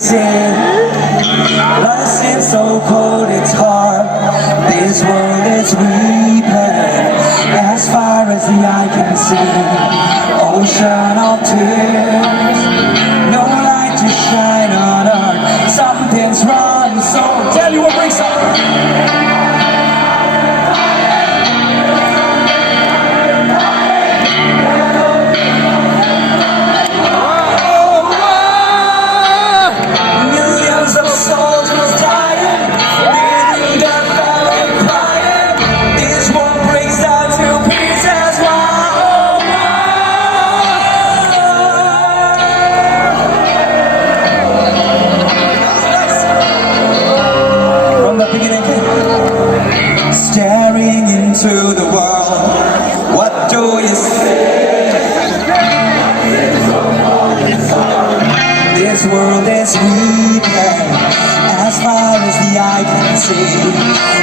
Life seems so cold, it's hard. This world is weeping as far as the eye can see. Ocean of tears, no light to shine on earth. Something's wrong, so tell you what breaks up. Staring into the world, what do you see? This world is weeping as far as the eye can see.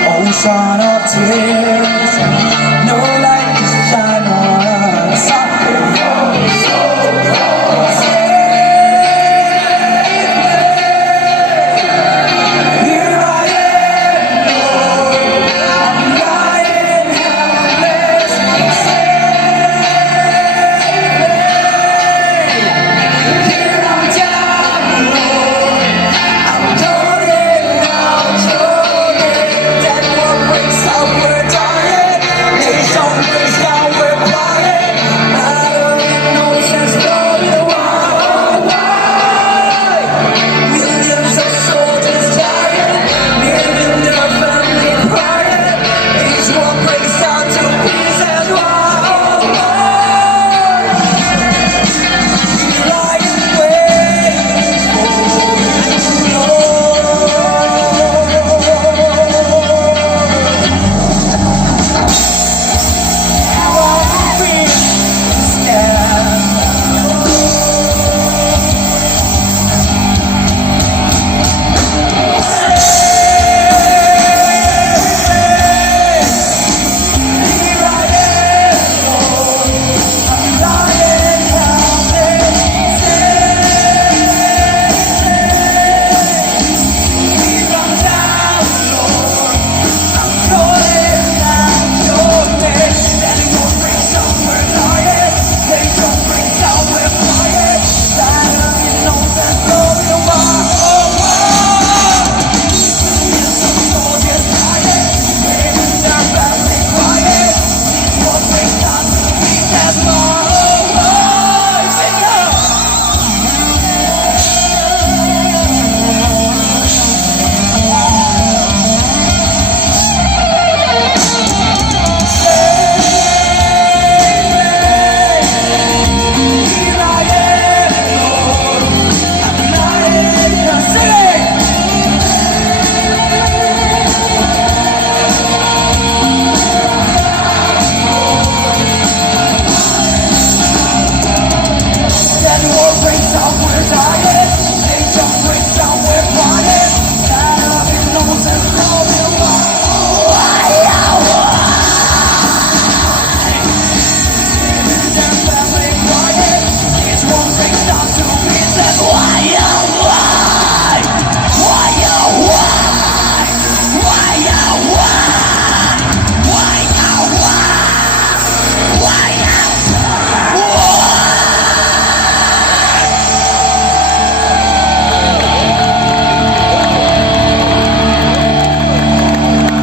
Ocean of tears, no light to shine